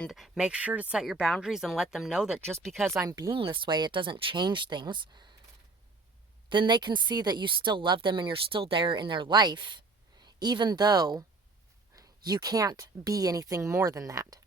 And make sure to set your boundaries and let them know that just because I'm being this way, it doesn't change things. Then they can see that you still love them and you're still there in their life, even though you can't be anything more than that.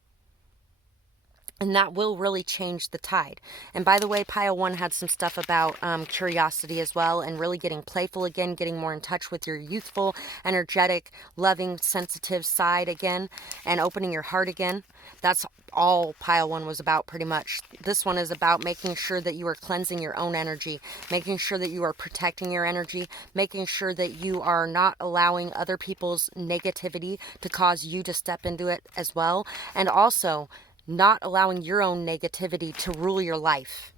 And that will really change the tide. And by the way, pile 1 had some stuff about curiosity as well, and really getting playful again, getting more in touch with your youthful, energetic, loving, sensitive side again, and opening your heart again. That's all pile 1 was about pretty much. This one is about making sure that you are cleansing your own energy, making sure that you are protecting your energy, making sure that you are not allowing other people's negativity to cause you to step into it as well, and also not allowing your own negativity to rule your life.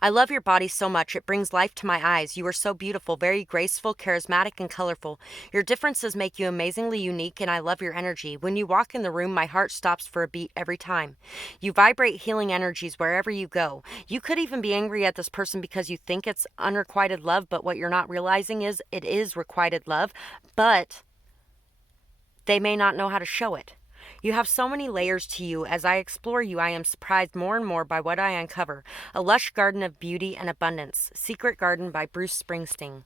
I love your body so much. It brings life to my eyes. You are so beautiful, very graceful, charismatic, and colorful. Your differences make you amazingly unique, and I love your energy. When you walk in the room, my heart stops for a beat every time. You vibrate healing energies wherever you go. You could even be angry at this person because you think it's unrequited love, but what you're not realizing is it is requited love, but they may not know how to show it. You have so many layers to you. As I explore you, I am surprised more and more by what I uncover. A lush garden of beauty and abundance. Secret Garden by Bruce Springsteen.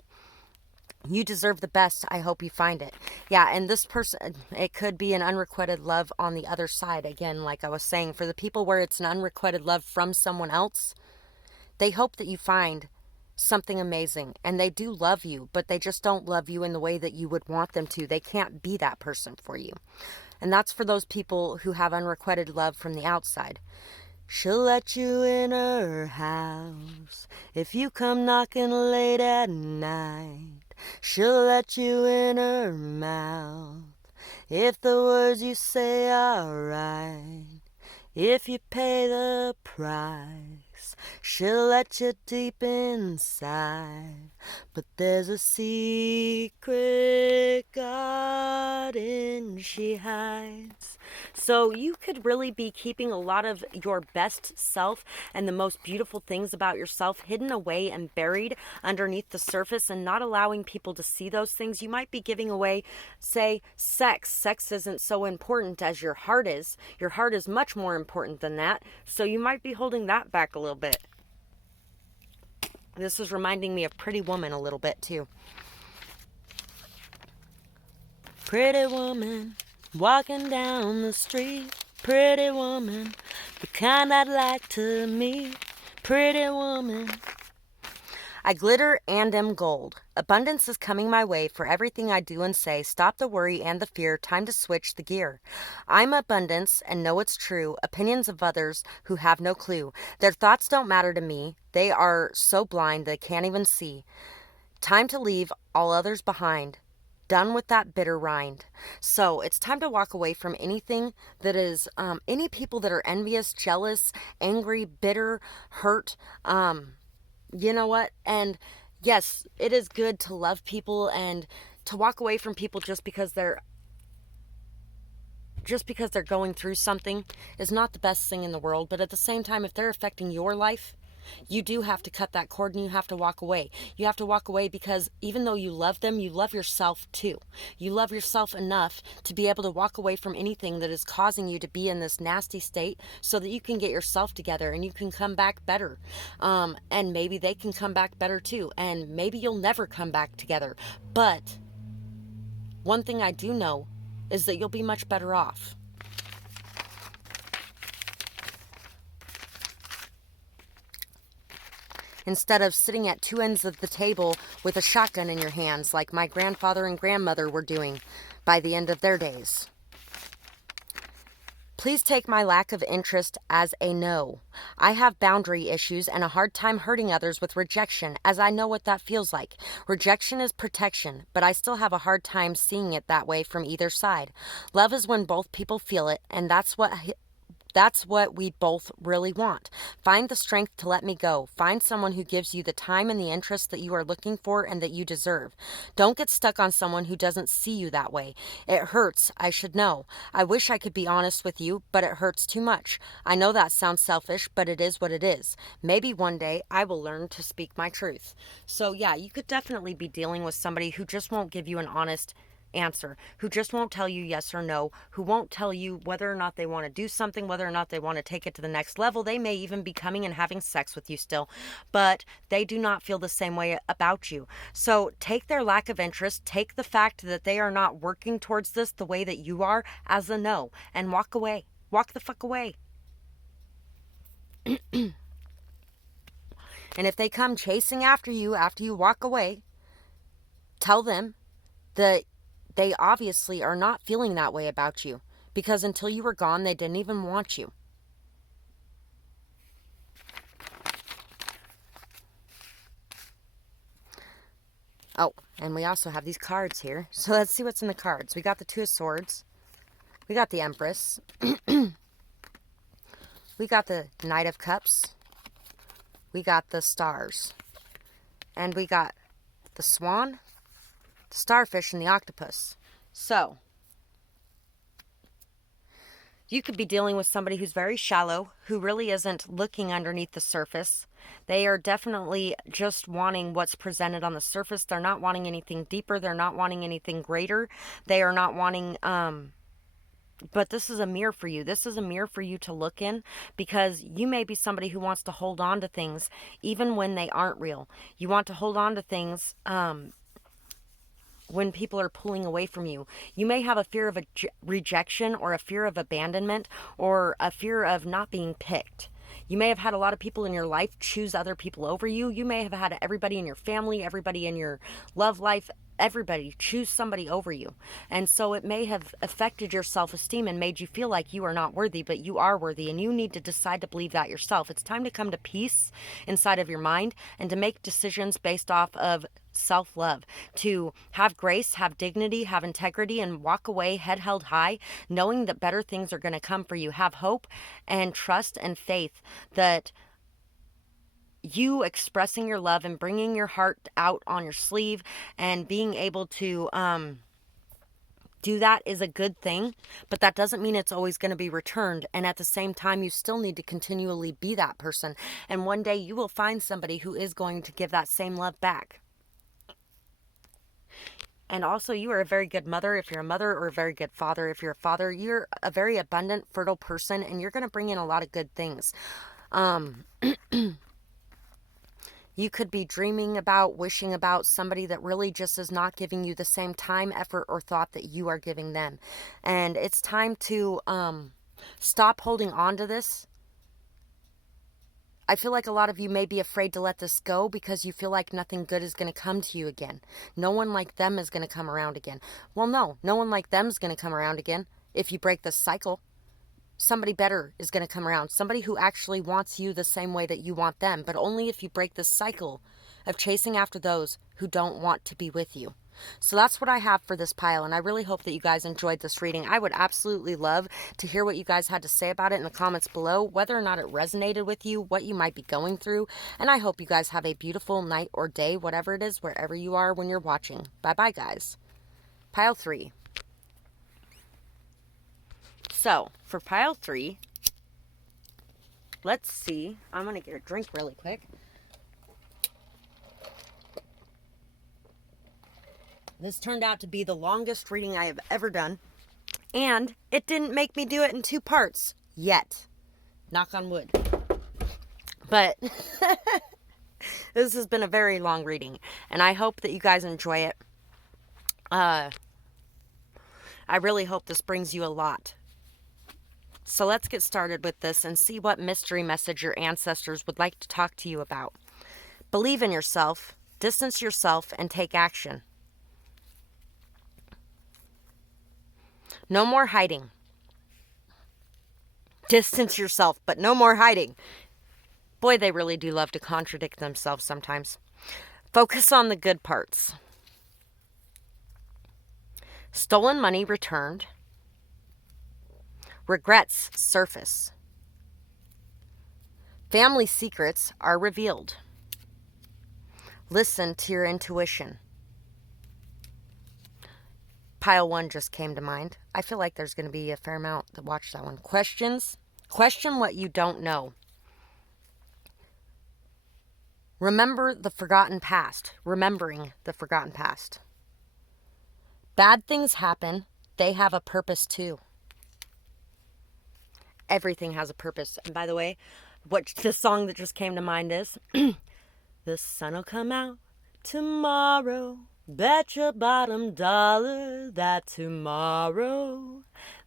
You deserve the best. I hope you find it. Yeah, and this person, it could be an unrequited love on the other side. Again, like I was saying, for the people where it's an unrequited love from someone else, they hope that you find something amazing. And they do love you, but they just don't love you in the way that you would want them to. They can't be that person for you. And that's for those people who have unrequited love from the outside. She'll let you in her house if you come knocking late at night. She'll let you in her mouth if the words you say are right. If you pay the price, she'll let you deep inside. But there's a secret garden she hides. So you could really be keeping a lot of your best self and the most beautiful things about yourself hidden away and buried underneath the surface and not allowing people to see those things. You might be giving away, say, sex. Sex isn't so important as your heart is. Your heart is much more important than that. So you might be holding that back a little bit. This is reminding me of Pretty Woman a little bit too. Pretty woman, walking down the street. Pretty woman, the kind I'd like to meet. Pretty woman. I glitter and am gold. Abundance is coming my way for everything I do and say. Stop the worry and the fear. Time to switch the gear. I'm abundance and know it's true. Opinions of others who have no clue. Their thoughts don't matter to me. They are so blind they can't even see. Time to leave all others behind. Done with that bitter rind. So it's time to walk away from anything that is, any people that are envious, jealous, angry, bitter, hurt, you know what? And yes, it is good to love people and to walk away from people just because they're going through something is not the best thing in the world. But at the same time, if they're affecting your life, you do have to cut that cord and you have to walk away. You have to walk away because even though you love them, you love yourself too. You love yourself enough to be able to walk away from anything that is causing you to be in this nasty state so that you can get yourself together and you can come back better. And maybe they can come back better too. And maybe you'll never come back together. But one thing I do know is that you'll be much better off. Instead of sitting at two ends of the table with a shotgun in your hands like my grandfather and grandmother were doing by the end of their days. Please take my lack of interest as a no. I have boundary issues and a hard time hurting others with rejection, as I know what that feels like. Rejection is protection, but I still have a hard time seeing it that way from either side. Love is when both people feel it, and that's what we both really want. Find the strength to let me go. Find someone who gives you the time and the interest that you are looking for and that you deserve. Don't get stuck on someone who doesn't see you that way. It hurts, I should know. I wish I could be honest with you, but it hurts too much. I know that sounds selfish, but it is what it is. Maybe one day I will learn to speak my truth. So yeah, you could definitely be dealing with somebody who just won't give you an honest answer, who just won't tell you yes or no, who won't tell you whether or not they want to do something, whether or not they want to take it to the next level. They may even be coming and having sex with you still, but they do not feel the same way about you. So take their lack of interest, take the fact that they are not working towards this the way that you are as a no, and walk away. Walk the fuck away. And if they come chasing after you walk away, tell them that they obviously are not feeling that way about you, because until you were gone, they didn't even want you. Oh, and we also have these cards here. So let's see what's in the cards. We got the Two of Swords. We got the Empress. We got the Knight of Cups. We got the Stars. And we got the Swan, the Starfish, and the Octopus. So, you could be dealing with somebody who's very shallow, who really isn't looking underneath the surface. They are definitely just wanting what's presented on the surface. They're not wanting anything deeper. They're not wanting anything greater. They are not wanting, but this is a mirror for you. This is a mirror for you to look in, because you may be somebody who wants to hold on to things even when they aren't real. You want to hold on to things, when people are pulling away from you. You may have a fear of rejection, or a fear of abandonment, or a fear of not being picked. You may have had a lot of people in your life choose other people over you. You may have had everybody in your family, everybody in your love life, everybody choose somebody over you. And so it may have affected your self-esteem and made you feel like you are not worthy, but you are worthy, and you need to decide to believe that yourself. It's time to come to peace inside of your mind and to make decisions based off of self-love, to have grace, have dignity, have integrity, and walk away head held high, knowing that better things are going to come for you. Have hope and trust and faith that you expressing your love and bringing your heart out on your sleeve and being able to do that is a good thing, but that doesn't mean it's always going to be returned. And at the same time, you still need to continually be that person. And one day you will find somebody who is going to give that same love back. And also, you are a very good mother if you're a mother, or a very good father if you're a father. You're a very abundant, fertile person, and you're going to bring in a lot of good things. You could be dreaming about, wishing about somebody that really just is not giving you the same time, effort, or thought that you are giving them. And it's time to stop holding on to this. I feel like a lot of you may be afraid to let this go because you feel like nothing good is going to come to you again. No one like them is going to come around again. Well, no one like them is going to come around again if you break this cycle. Somebody better is going to come around. Somebody who actually wants you the same way that you want them, but only if you break this cycle of chasing after those who don't want to be with you. So that's what I have for this pile, and I really hope that you guys enjoyed this reading. I would absolutely love to hear what you guys had to say about it in the comments below, whether or not it resonated with you, what you might be going through, and I hope you guys have a beautiful night or day, whatever it is, wherever you are when you're watching. Bye-bye, guys. Pile 3. So, for pile 3, let's see. I'm going to get a drink really quick. This turned out to be the longest reading I have ever done. And it didn't make me do it in 2 parts. Yet. Knock on wood. But this has been a very long reading. And I hope that you guys enjoy it. I really hope this brings you a lot. So let's get started with this and see what mystery message your ancestors would like to talk to you about. Believe in yourself, distance yourself, and take action. No more hiding. Distance yourself, but no more hiding. Boy, they really do love to contradict themselves sometimes. Focus on the good parts. Stolen money returned. Regrets surface. Family secrets are revealed. Listen to your intuition. Pile 1 just came to mind. I feel like there's going to be a fair amount that watch that one. Questions. Question what you don't know. Remember the forgotten past. Remembering the forgotten past. Bad things happen. They have a purpose too. Everything has a purpose. And by the way, what the song that just came to mind is the sun'll come out tomorrow. Bet your bottom dollar that tomorrow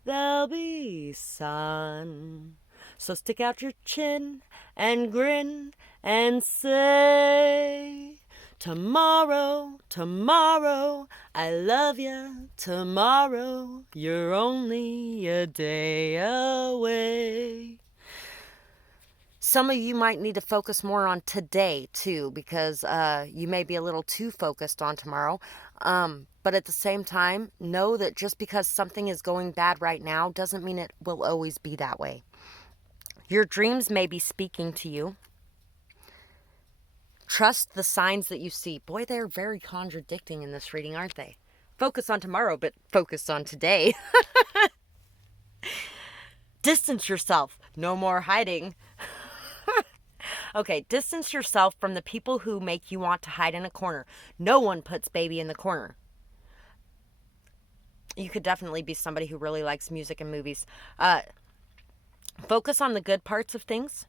there'll be sun. So stick out your chin and grin and say, tomorrow, tomorrow, I love you. Tomorrow, you're only a day away. Some of you might need to focus more on today too, because you may be a little too focused on tomorrow. But at the same time, know that just because something is going bad right now doesn't mean it will always be that way. Your dreams may be speaking to you. Trust the signs that you see. Boy, they're very contradicting in this reading, aren't they? Focus on tomorrow, but focus on today. Distance yourself. No more hiding. Okay, distance yourself from the people who make you want to hide in a corner. No one puts baby in the corner. You could definitely be somebody who really likes music and movies. Focus on the good parts of things.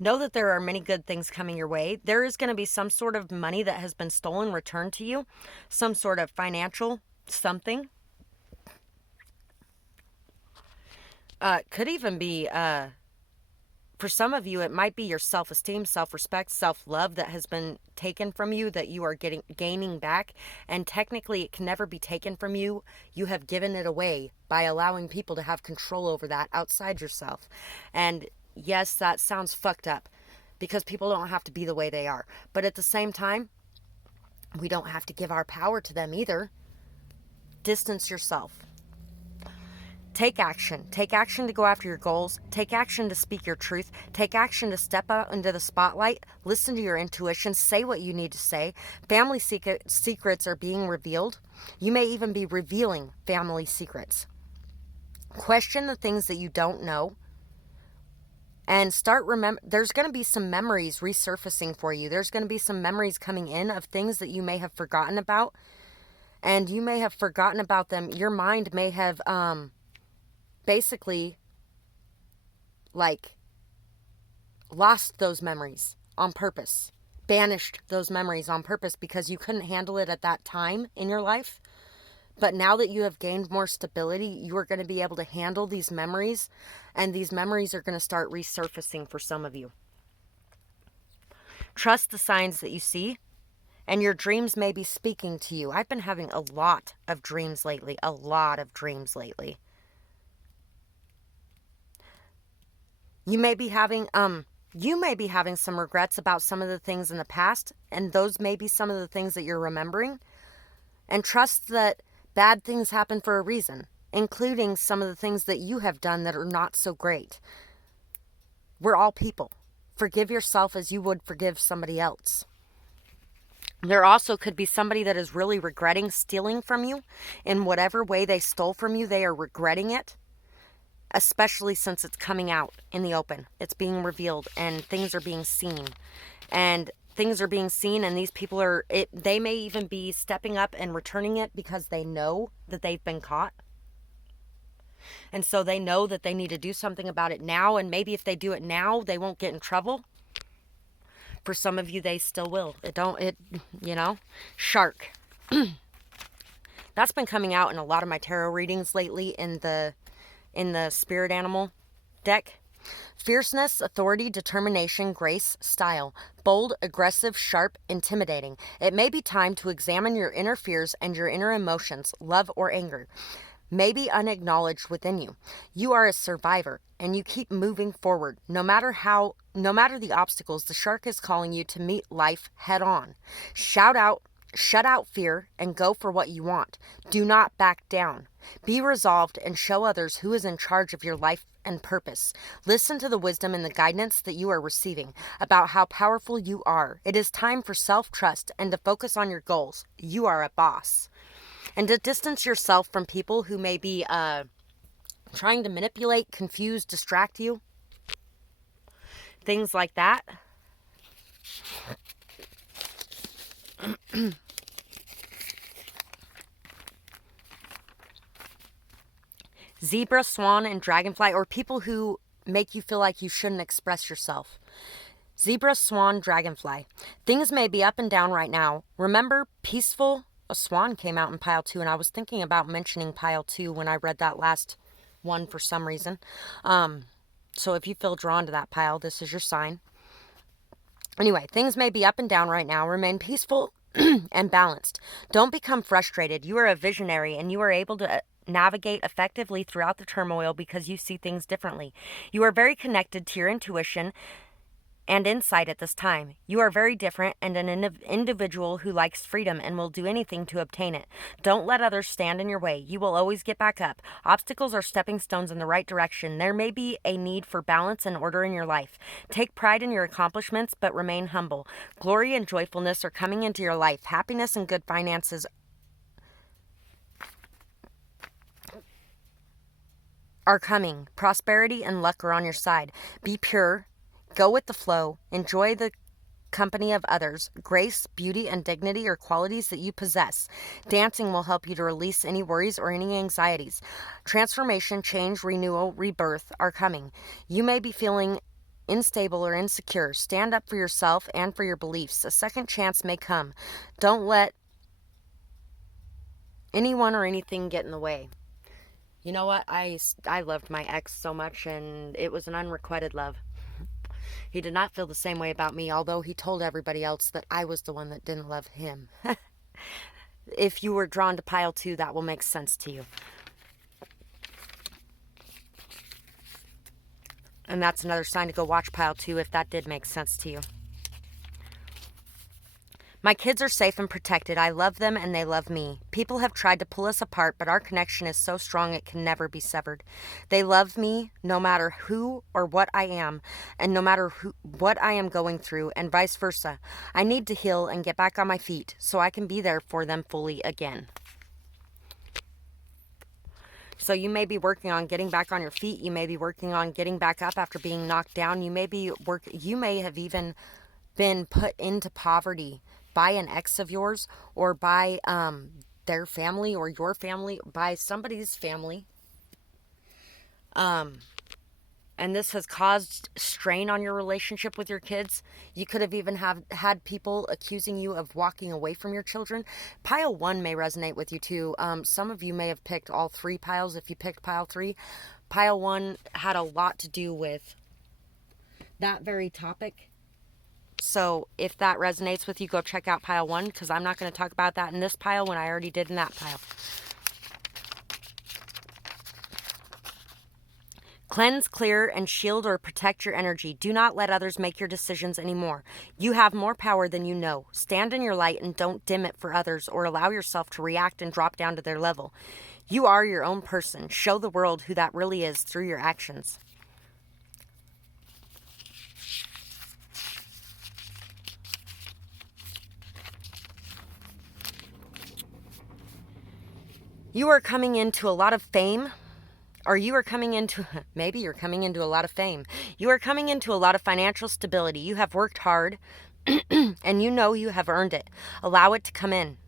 Know that there are many good things coming your way. There is going to be some sort of money that has been stolen returned to you. Some sort of financial something. Could even be, for some of you, it might be your self-esteem, self-respect, self-love that has been taken from you that you are gaining back. And technically, it can never be taken from you. You have given it away by allowing people to have control over that outside yourself. And yes, that sounds fucked up because people don't have to be the way they are. But at the same time, we don't have to give our power to them either. Distance yourself. Take action. Take action to go after your goals. Take action to speak your truth. Take action to step out into the spotlight. Listen to your intuition. Say what you need to say. Family secrets are being revealed. You may even be revealing family secrets. Question the things that you don't know. And start there's going to be some memories resurfacing for you. There's going to be some memories coming in of things that you may have forgotten about. And you may have forgotten about them. Your mind may have basically lost those memories on purpose. Banished those memories on purpose because you couldn't handle it at that time in your life. But now that you have gained more stability, you are going to be able to handle these memories, and these memories are going to start resurfacing for some of you. Trust the signs that you see, and your dreams may be speaking to you. I've been having a lot of dreams lately, You may be having some regrets about some of the things in the past, and those may be some of the things that you're remembering. And trust that bad things happen for a reason, including some of the things that you have done that are not so great. We're all people. Forgive yourself as you would forgive somebody else. There also could be somebody that is really regretting stealing from you. In whatever way they stole from you, they are regretting it. Especially since it's coming out in the open. It's being revealed and things are being seen. And these people they may even be stepping up and returning it because they know that they've been caught. And so they know that they need to do something about it now, and maybe if they do it now, they won't get in trouble. For some of you, they still will. Shark. That's been coming out in a lot of my tarot readings lately in the spirit animal deck. Fierceness, authority, determination, grace, style. Bold, aggressive, sharp, intimidating. It may be time to examine your inner fears and your inner emotions, love or anger. May be unacknowledged within you. You are a survivor and you keep moving forward. No matter the obstacles, the shark is calling you to meet life head on. Shut out fear and go for what you want. Do not back down. Be resolved and show others who is in charge of your life and purpose. Listen to the wisdom and the guidance that you are receiving about how powerful you are. It is time for self-trust and to focus on your goals. You are a boss. And to distance yourself from people who may be trying to manipulate, confuse, distract you. Things like that. Zebra, swan, and dragonfly, or people who make you feel like you shouldn't express yourself. Zebra, swan, dragonfly. Things may be up and down right now. Remember, peaceful. A swan came out in pile 2, and I was thinking about mentioning pile 2 when I read that last one for some reason. So if you feel drawn to that pile, this is your sign. Anyway, things may be up and down right now. Remain peaceful and balanced. Don't become frustrated. You are a visionary, and you are able to navigate effectively throughout the turmoil because you see things differently. You are very connected to your intuition and insight at this time. You are very different and an individual who likes freedom and will do anything to obtain it. Don't let others stand in your way. You will always get back up. Obstacles are stepping stones in the right direction. There may be a need for balance and order in your life. Take pride in your accomplishments, but remain humble. Glory and joyfulness are coming into your life. Happiness and good finances are coming. Prosperity and luck are on your side. Be pure. Go with the flow. Enjoy the company of others. Grace, beauty, and dignity are qualities that you possess. Dancing will help you to release any worries or any anxieties. Transformation, change, renewal, rebirth are coming. You may be feeling unstable or insecure. Stand up for yourself and for your beliefs. A second chance may come. Don't let anyone or anything get in the way. You know what? I loved my ex so much, and it was an unrequited love. He did not feel the same way about me, although he told everybody else that I was the one that didn't love him. If you were drawn to pile 2, that will make sense to you. And that's another sign to go watch pile 2 if that did make sense to you. My kids are safe and protected. I love them and they love me. People have tried to pull us apart, but our connection is so strong it can never be severed. They love me no matter who or what I am, and no matter what I am going through, and vice versa. I need to heal and get back on my feet so I can be there for them fully again. So you may be working on getting back on your feet. You may be working on getting back up after being knocked down. You may have even been put into poverty by an ex of yours, or by their family, or your family, by somebody's family. And this has caused strain on your relationship with your kids. You could have even had people accusing you of walking away from your children. Pile 1 may resonate with you too. Some of you may have picked all 3 piles if you picked pile 3. Pile 1 had a lot to do with that very topic. So if that resonates with you, go check out pile 1, because I'm not going to talk about that in this pile when I already did in that pile. Cleanse, clear, and shield or protect your energy. Do not let others make your decisions anymore. You have more power than you know. Stand in your light and don't dim it for others or allow yourself to react and drop down to their level. You are your own person. Show the world who that really is through your actions. You are coming into a lot of fame, or you are coming into, maybe you're coming into a lot of fame. You are coming into a lot of financial stability. You have worked hard, and you know you have earned it. Allow it to come in.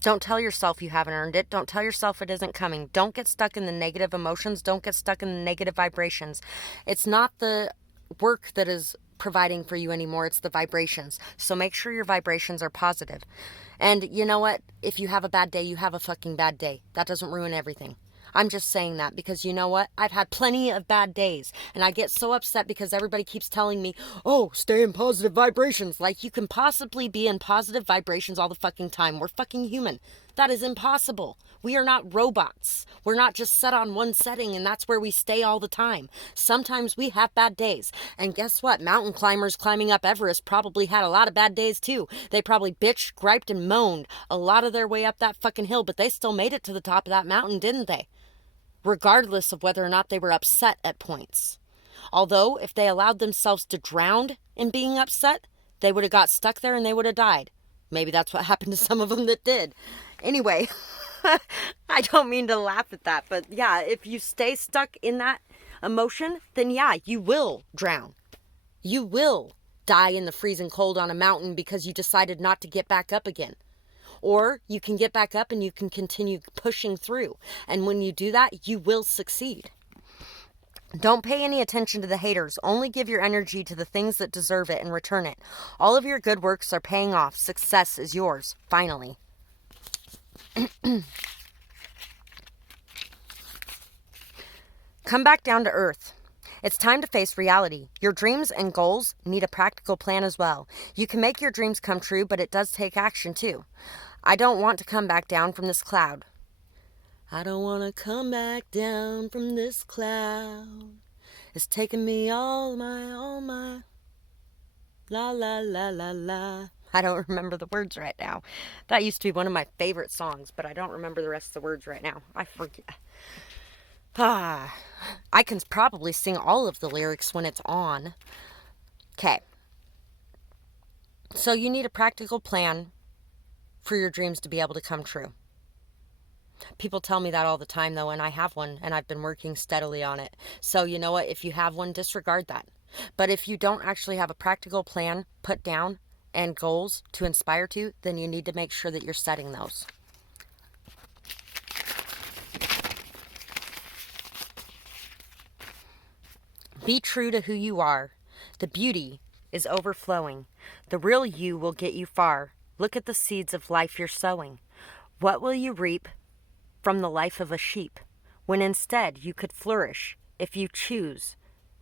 Don't tell yourself you haven't earned it. Don't tell yourself it isn't coming. Don't get stuck in the negative emotions. Don't get stuck in the negative vibrations. It's not the work that is providing for you anymore. It's the vibrations. So make sure your vibrations are positive. And you know what? If you have a bad day, you have a fucking bad day. That doesn't ruin everything. I'm just saying that because you know what? I've had plenty of bad days, and I get so upset because everybody keeps telling me, oh, stay in positive vibrations. Like you can possibly be in positive vibrations all the fucking time. We're fucking human. That is impossible. We are not robots. We're not just set on one setting and that's where we stay all the time. Sometimes we have bad days. And guess what? Mountain climbers climbing up Everest probably had a lot of bad days too. They probably bitched, griped, and moaned a lot of their way up that fucking hill, but they still made it to the top of that mountain, didn't they? Regardless of whether or not they were upset at points. Although, if they allowed themselves to drown in being upset, they would have got stuck there and they would have died. Maybe that's what happened to some of them that did. Anyway, I don't mean to laugh at that, but yeah, if you stay stuck in that emotion, then yeah, you will drown. You will die in the freezing cold on a mountain because you decided not to get back up again. Or you can get back up and you can continue pushing through. And when you do that, you will succeed. Don't pay any attention to the haters. Only give your energy to the things that deserve it and return it. All of your good works are paying off. Success is yours, finally. Come back down to earth. It's time to face reality. Your dreams and goals need a practical plan as well. You can make your dreams come true, but it does take action too. I don't want to come back down from this cloud. I don't want to come back down from this cloud. It's taking me all my, la la la la la. I don't remember the words right now. That used to be one of my favorite songs, but I don't remember the rest of the words right now. I forget. I can probably sing all of the lyrics when it's on. Okay. So you need a practical plan for your dreams to be able to come true. People tell me that all the time, though, and I have one, and I've been working steadily on it. So you know what? If you have one, disregard that. But if you don't actually have a practical plan put down and goals to inspire to, then you need to make sure that you're setting those. Be true to who you are. The beauty is overflowing. The real you will get you far. Look at the seeds of life you're sowing. What will you reap from the life of a sheep, when instead you could flourish if you choose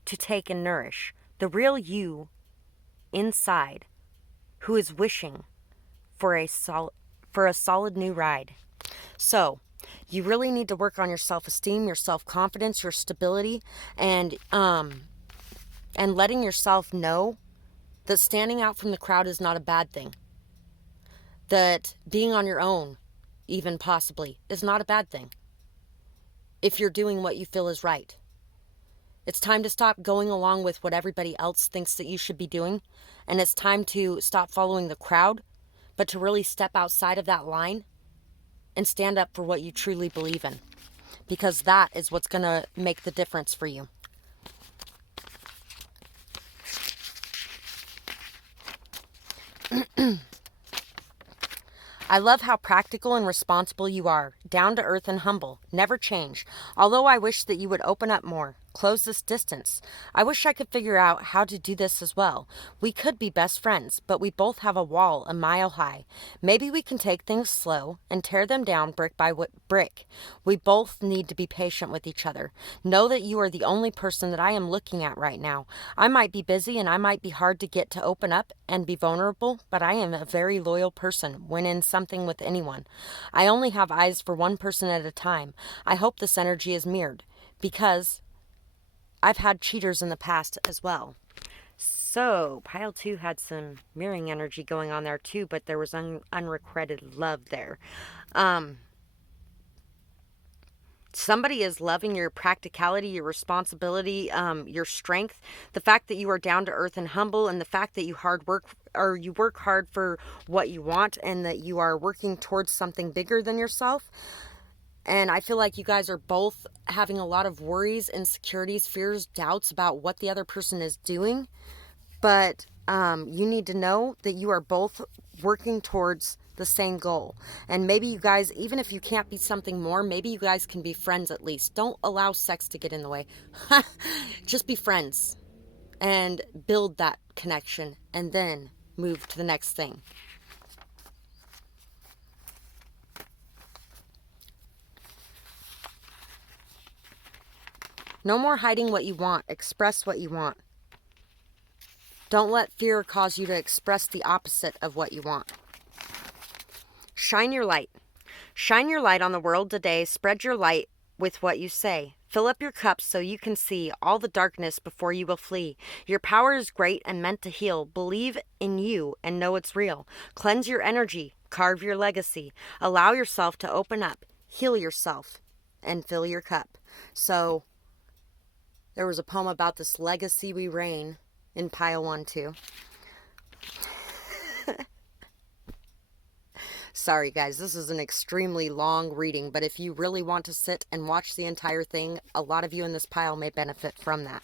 to take and nourish the real you inside, who is wishing for a solid new ride. So, you really need to work on your self-esteem, your self-confidence, your stability, and letting yourself know that standing out from the crowd is not a bad thing. That being on your own, even possibly, is not a bad thing. If you're doing what you feel is right. It's time to stop going along with what everybody else thinks that you should be doing. And it's time to stop following the crowd, but to really step outside of that line and stand up for what you truly believe in, because that is what's going to make the difference for you. I love how practical and responsible you are, down to earth and humble, never change. Although I wish that you would open up more, close this distance. I wish I could figure out how to do this as well. We could be best friends, but we both have a wall a mile high. Maybe we can take things slow and tear them down brick by brick. We both need to be patient with each other. Know that you are the only person that I am looking at right now. I might be busy and I might be hard to get to open up and be vulnerable, but I am a very loyal person when in something with anyone. I only have eyes for one person at a time. I hope this energy is mirrored, because I've had cheaters in the past as well. So, pile 2 had some mirroring energy going on there too, but there was unrequited love there. Somebody is loving your practicality, your responsibility, your strength, the fact that you are down to earth and humble, and the fact that you work hard for what you want, and that you are working towards something bigger than yourself. And I feel like you guys are both having a lot of worries, insecurities, fears, doubts about what the other person is doing. But you need to know that you are both working towards the same goal. And maybe you guys, even if you can't be something more, maybe you guys can be friends at least. Don't allow sex to get in the way. Just be friends and build that connection, and then move to the next thing. No more hiding what you want. Express what you want. Don't let fear cause you to express the opposite of what you want. Shine your light. Shine your light on the world today. Spread your light with what you say. Fill up your cups so you can see all the darkness before you will flee. Your power is great and meant to heal. Believe in you and know it's real. Cleanse your energy. Carve your legacy. Allow yourself to open up. Heal yourself and fill your cup. So, there was a poem about this legacy we reign in pile 1 too. Sorry guys, this is an extremely long reading, but if you really want to sit and watch the entire thing, a lot of you in this pile may benefit from that.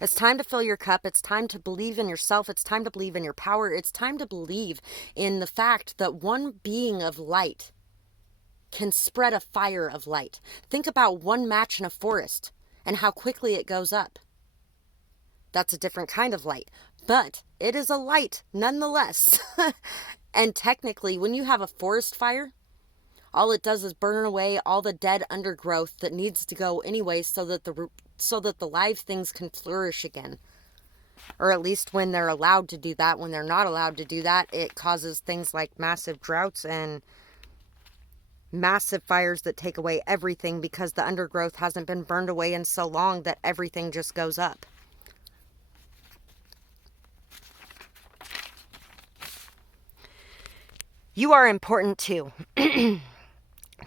It's time to fill your cup. It's time to believe in yourself. It's time to believe in your power. It's time to believe in the fact that one being of light can spread a fire of light. Think about one match in a forest and how quickly it goes up. That's a different kind of light, but it is a light nonetheless. And technically, when you have a forest fire, all it does is burn away all the dead undergrowth that needs to go anyway so that the live things can flourish again. Or at least when they're allowed to do that. When they're not allowed to do that, it causes things like massive droughts and massive fires that take away everything because the undergrowth hasn't been burned away in so long that everything just goes up. You are important too.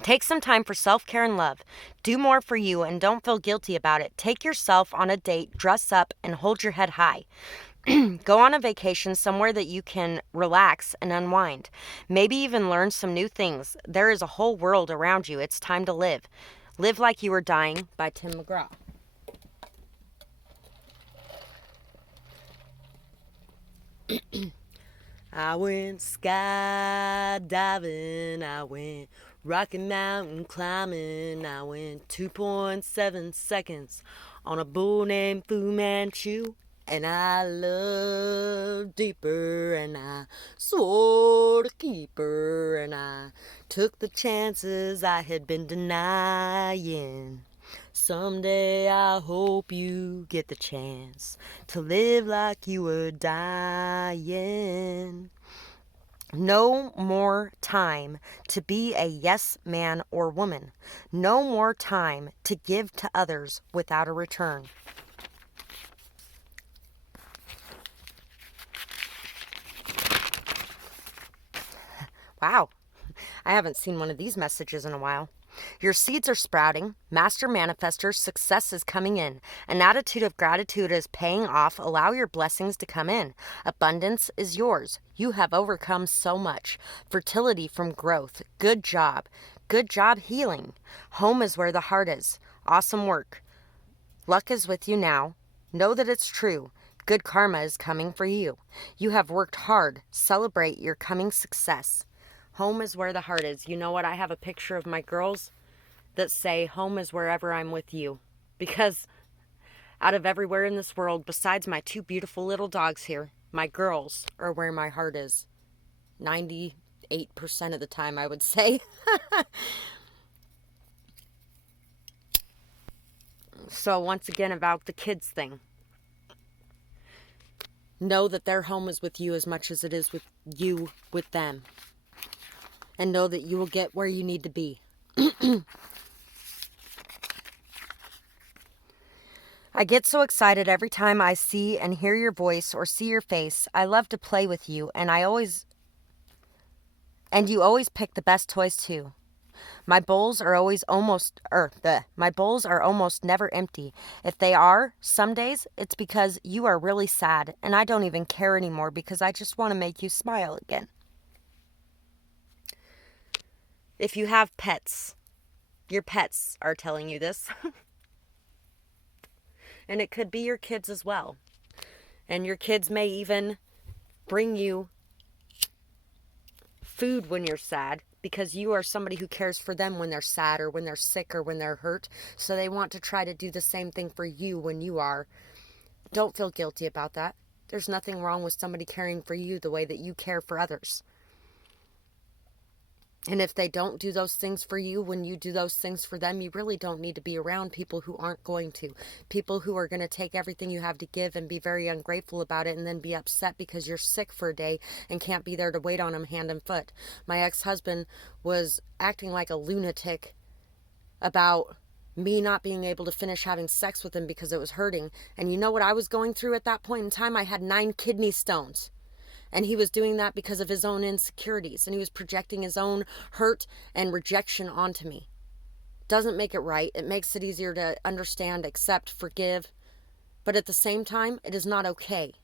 Take some time for self-care and love. Do more for you and don't feel guilty about it. Take yourself on a date, dress up, and hold your head high. Go on a vacation somewhere that you can relax and unwind. Maybe even learn some new things. There is a whole world around you. It's time to live. Live Like You Were Dying by Tim McGraw. I went skydiving, I went Rocky Mountain climbing, I went 2.7 seconds on a bull named Fu Manchu. And I loved deeper, and I swore to keep her, and I took the chances I had been denying. Someday I hope you get the chance to live like you were dying. No more time to be a yes man or woman. No more time to give to others without a return. Wow, I haven't seen one of these messages in a while. Your seeds are sprouting. Master manifester, success is coming in. An attitude of gratitude is paying off. Allow your blessings to come in. Abundance is yours. You have overcome so much. Fertility from growth. Good job. Good job healing. Home is where the heart is. Awesome work. Luck is with you now. Know that it's true. Good karma is coming for you. You have worked hard. Celebrate your coming success. Home is where the heart is. You know what? I have a picture of my girls that say, home is wherever I'm with you. Because out of everywhere in this world, besides my two beautiful little dogs here, my girls are where my heart is. 98% of the time, I would say. So once again, about the kids thing. Know that their home is with you as much as it is with you with them. And know that you will get where you need to be. I get so excited every time I see and hear your voice or see your face. I love to play with you, and you always pick the best toys too. My bowls are almost never empty. If they are, some days, it's because you are really sad, and I don't even care anymore because I just want to make you smile again. If you have pets, your pets are telling you this. And it could be your kids as well. And your kids may even bring you food when you're sad because you are somebody who cares for them when they're sad or when they're sick or when they're hurt. So they want to try to do the same thing for you when you are. Don't feel guilty about that. There's nothing wrong with somebody caring for you the way that you care for others. And if they don't do those things for you when you do those things for them, you really don't need to be around people who aren't going to. People who are going to take everything you have to give and be very ungrateful about it and then be upset because you're sick for a day and can't be there to wait on them hand and foot. My ex-husband was acting like a lunatic about me not being able to finish having sex with him because it was hurting. And you know what I was going through at that point in time? I had 9 kidney stones. And he was doing that because of his own insecurities. And he was projecting his own hurt and rejection onto me. Doesn't make it right. It makes it easier to understand, accept, forgive. But at the same time, it is not okay.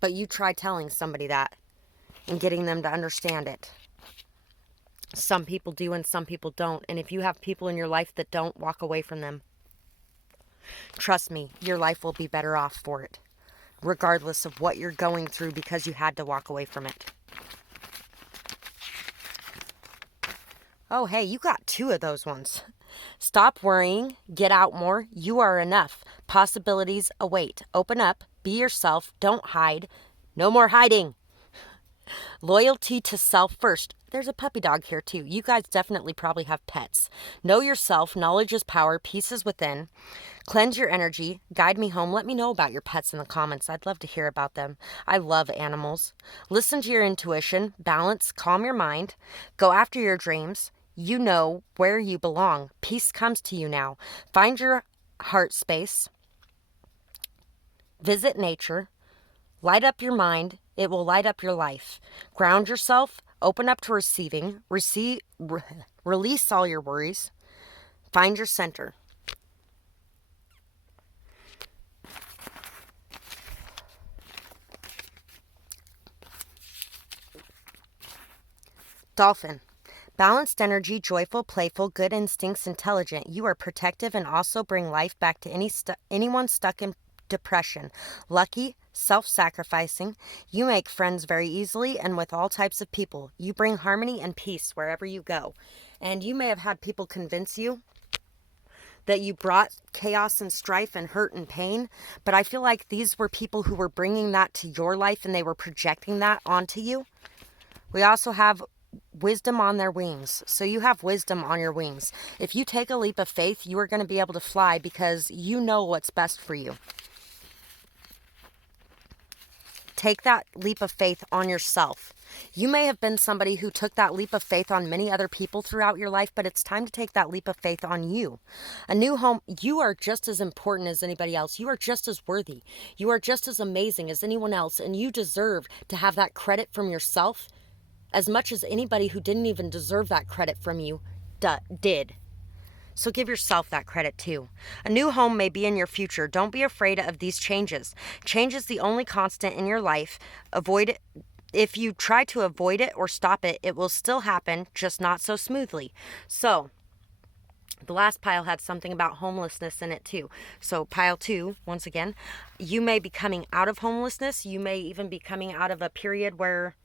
But you try telling somebody that and getting them to understand it. Some people do and some people don't. And if you have people in your life that don't, walk away from them. Trust me, your life will be better off for it, regardless of what you're going through because you had to walk away from it. Oh, hey, you got 2 of those ones. Stop worrying, get out more, you are enough. Possibilities await. Open up, be yourself, don't hide. No more hiding. Loyalty to self first. There's a puppy dog here too. You guys definitely probably have pets. Know yourself, knowledge is power, peace is within. Cleanse your energy, guide me home. Let me know about your pets in the comments. I'd love to hear about them. I love animals. Listen to your intuition, balance, calm your mind. Go after your dreams. You know where you belong. Peace comes to you now. Find your heart space. Visit nature. Light up your mind. It will light up your life. Ground yourself. Open up to receiving. Release all your worries. Find your center. Dolphin. Balanced energy, joyful, playful, good instincts, intelligent. You are protective and also bring life back to anyone stuck in depression. Lucky, self-sacrificing. You make friends very easily and with all types of people. You bring harmony and peace wherever you go. And you may have had people convince you that you brought chaos and strife and hurt and pain, but I feel like these were people who were bringing that to your life and they were projecting that onto you. We also have wisdom on their wings. So you have wisdom on your wings. If you take a leap of faith, you are going to be able to fly because you know what's best for you. Take that leap of faith on yourself. You may have been somebody who took that leap of faith on many other people throughout your life, but it's time to take that leap of faith on you. A new home, you are just as important as anybody else. You are just as worthy. You are just as amazing as anyone else, and you deserve to have that credit from yourself as much as anybody who didn't even deserve that credit from you did. So give yourself that credit too. A new home may be in your future. Don't be afraid of these changes. Change is the only constant in your life. Avoid it. If you try to avoid it or stop it, it will still happen, just not so smoothly. So the last pile had something about homelessness in it too. So pile 2, once again, you may be coming out of homelessness. You may even be coming out of a period where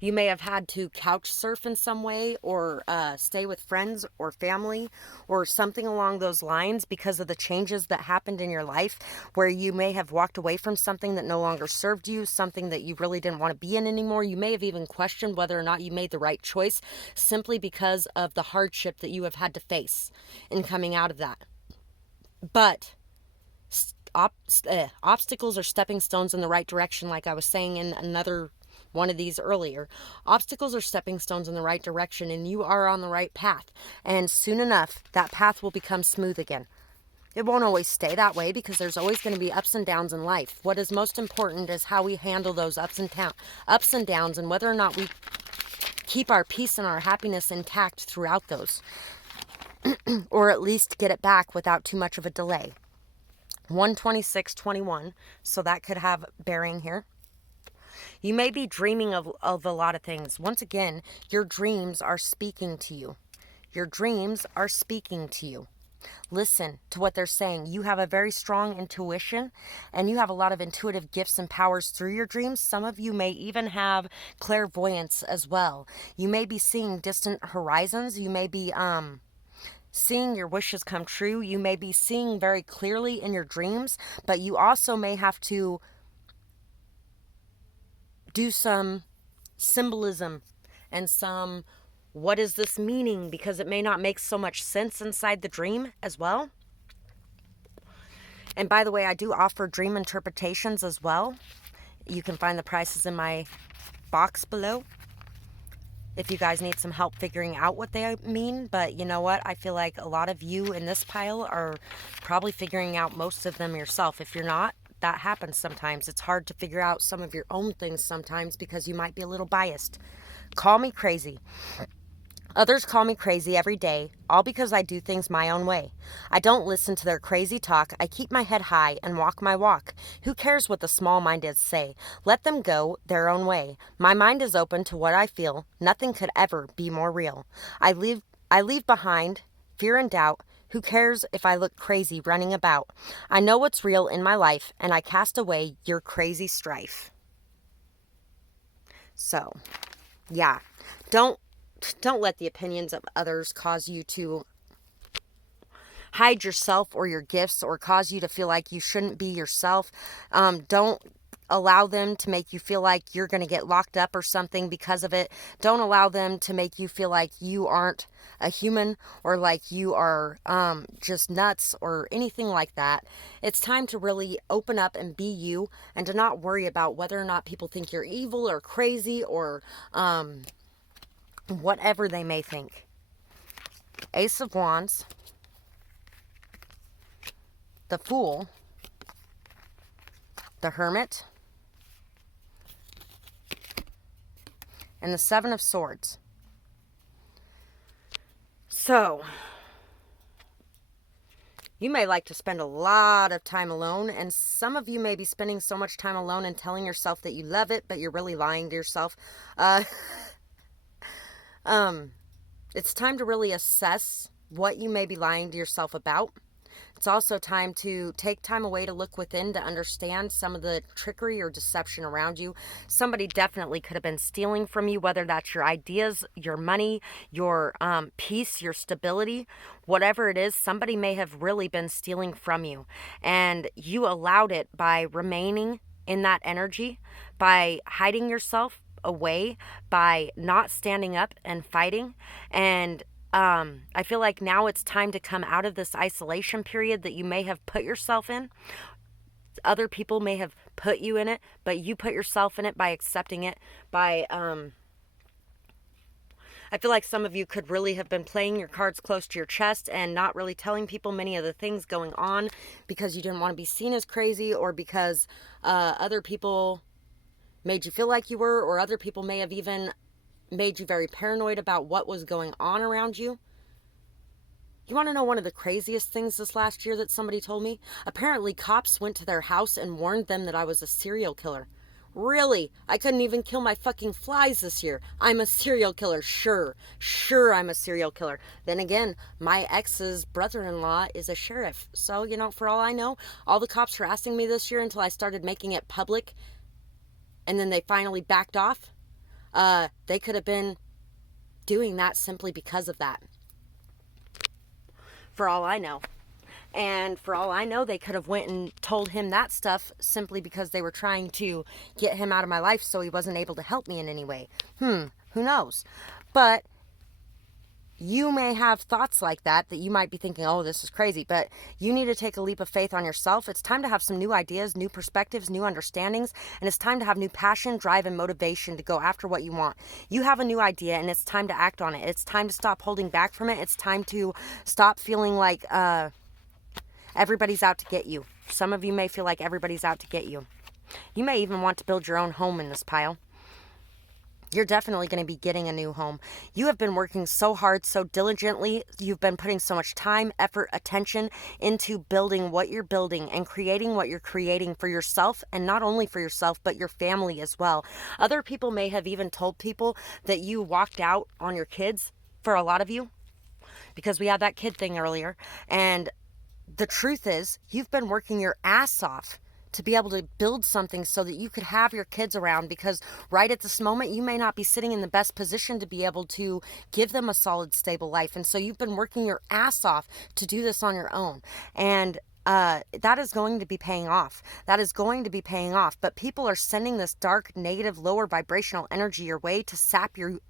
you may have had to couch surf in some way or stay with friends or family or something along those lines because of the changes that happened in your life, where you may have walked away from something that no longer served you, something that you really didn't want to be in anymore. You may have even questioned whether or not you made the right choice simply because of the hardship that you have had to face in coming out of that. But obstacles are stepping stones in the right direction, like I was saying in another one of these earlier. Obstacles are stepping stones in the right direction, and you are on the right path. And soon enough, that path will become smooth again. It won't always stay that way because there's always going to be ups and downs in life. What is most important is how we handle those ups and downs, and whether or not we keep our peace and our happiness intact throughout those, or at least get it back without too much of a delay. 126:21, so that could have bearing here. You may be dreaming of a lot of things. Once again, your dreams are speaking to you. Your dreams are speaking to you. Listen to what they're saying. You have a very strong intuition, and you have a lot of intuitive gifts and powers through your dreams. Some of you may even have clairvoyance as well. You may be seeing distant horizons. You may be seeing your wishes come true. You may be seeing very clearly in your dreams, but you also may have to do some symbolism and some what is this meaning, because it may not make so much sense inside the dream as well. And by the way, I do offer dream interpretations as well. You can find the prices in my box below if you guys need some help figuring out what they mean. But you know what? I feel like a lot of you in this pile are probably figuring out most of them yourself. If you're not, that happens sometimes. It's hard to figure out some of your own things sometimes because you might be a little biased. Call me crazy. Others call me crazy every day, all because I do things my own way. I don't listen to their crazy talk. I keep my head high and walk my walk. Who cares what the small-minded say? Let them go their own way. My mind is open to what I feel. Nothing could ever be more real. I leave behind fear and doubt. Who cares if I look crazy running about? I know what's real in my life, and I cast away your crazy strife. So, yeah, don't let the opinions of others cause you to hide yourself or your gifts, or cause you to feel like you shouldn't be yourself. Don't allow them to make you feel like you're going to get locked up or something because of it. Don't allow them to make you feel like you aren't a human, or like you are just nuts or anything like that. It's time to really open up and be you, and to not worry about whether or not people think you're evil or crazy, or whatever they may think. Ace of Wands, the Fool, the Hermit, and the Seven of Swords. So, you may like to spend a lot of time alone, and some of you may be spending so much time alone and telling yourself that you love it, but you're really lying to yourself. It's time to really assess what you may be lying to yourself about. It's also time to take time away to look within, to understand some of the trickery or deception around you. Somebody definitely could have been stealing from you, whether that's your ideas, your money, your peace, your stability, whatever it is. Somebody may have really been stealing from you, and you allowed it by remaining in that energy, by hiding yourself away, by not standing up and fighting. And I feel like now it's time to come out of this isolation period that you may have put yourself in. Other people may have put you in it, but you put yourself in it by accepting it. I feel like some of you could really have been playing your cards close to your chest and not really telling people many of the things going on, because you didn't want to be seen as crazy, or because other people made you feel like you were, or other people may have even made you very paranoid about what was going on around you. You want to know one of the craziest things this last year that somebody told me? Apparently, cops went to their house and warned them that I was a serial killer. Really? I couldn't even kill my fucking flies this year. I'm a serial killer. Sure, I'm a serial killer. Then again, my ex's brother-in-law is a sheriff. So, for all I know, all the cops harassing me this year until I started making it public, and then they finally backed off. They could have been doing that simply because of that. For all I know. And for all I know, they could have went and told him that stuff simply because they were trying to get him out of my life so he wasn't able to help me in any way. Who knows? But you may have thoughts like that you might be thinking, oh, this is crazy, but you need to take a leap of faith on yourself. It's time to have some new ideas, new perspectives, new understandings, and it's time to have new passion, drive, and motivation to go after what you want. You have a new idea, and it's time to act on it. It's time to stop holding back from it. It's time to stop feeling like everybody's out to get you. Some of you may feel like everybody's out to get you. You may even want to build your own home in this pile. You're definitely going to be getting a new home. You have been working so hard, so diligently. You've been putting so much time, effort, attention into building what you're building and creating what you're creating for yourself, and not only for yourself, but your family as well. Other people may have even told people that you walked out on your kids, for a lot of you, because we had that kid thing earlier. And the truth is, you've been working your ass off to be able to build something so that you could have your kids around, because right at this moment you may not be sitting in the best position to be able to give them a solid, stable life. And so you've been working your ass off to do this on your own. And that is going to be paying off. But people are sending this dark, negative, lower vibrational energy your way to sap you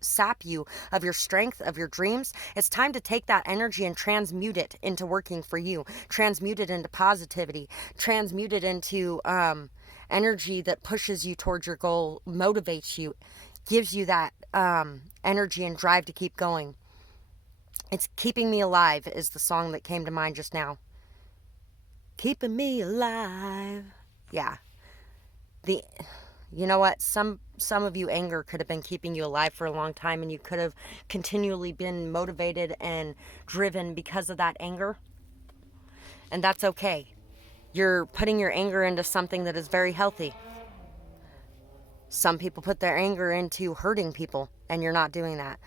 of your strength, of your dreams. It's time to take that energy and transmute it into working for you. Transmute it into positivity. Transmute it into energy that pushes you towards your goal, motivates you, gives you that energy and drive to keep going. It's Keeping Me Alive is the song that came to mind just now. Keeping me alive. Yeah. You know what? Some of you, anger could have been keeping you alive for a long time, and you could have continually been motivated and driven because of that anger. And that's okay. You're putting your anger into something that is very healthy. Some people put their anger into hurting people, and you're not doing that.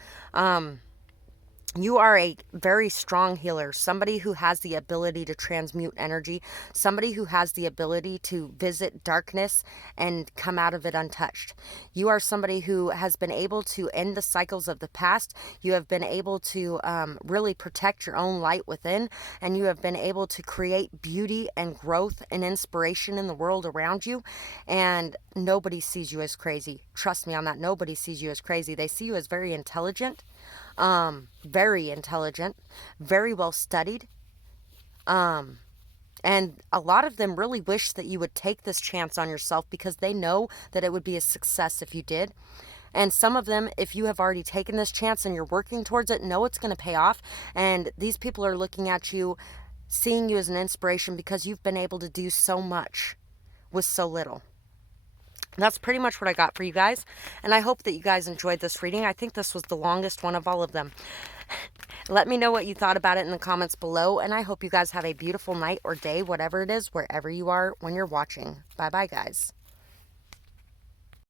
You are a very strong healer, somebody who has the ability to transmute energy, somebody who has the ability to visit darkness and come out of it untouched. You are somebody who has been able to end the cycles of the past. You have been able to really protect your own light within, and you have been able to create beauty and growth and inspiration in the world around you. And nobody sees you as crazy. Trust me on that. Nobody sees you as crazy. They see you as very intelligent, very intelligent, very well studied. And a lot of them really wish that you would take this chance on yourself because they know that it would be a success if you did. And some of them, if you have already taken this chance and you're working towards it, know it's going to pay off. And these people are looking at you, seeing you as an inspiration because you've been able to do so much with so little. That's pretty much what I got for you guys. And I hope that you guys enjoyed this reading. I think this was the longest one of all of them. Let me know what you thought about it in the comments below. And I hope you guys have a beautiful night or day, whatever it is, wherever you are when you're watching. Bye-bye, guys.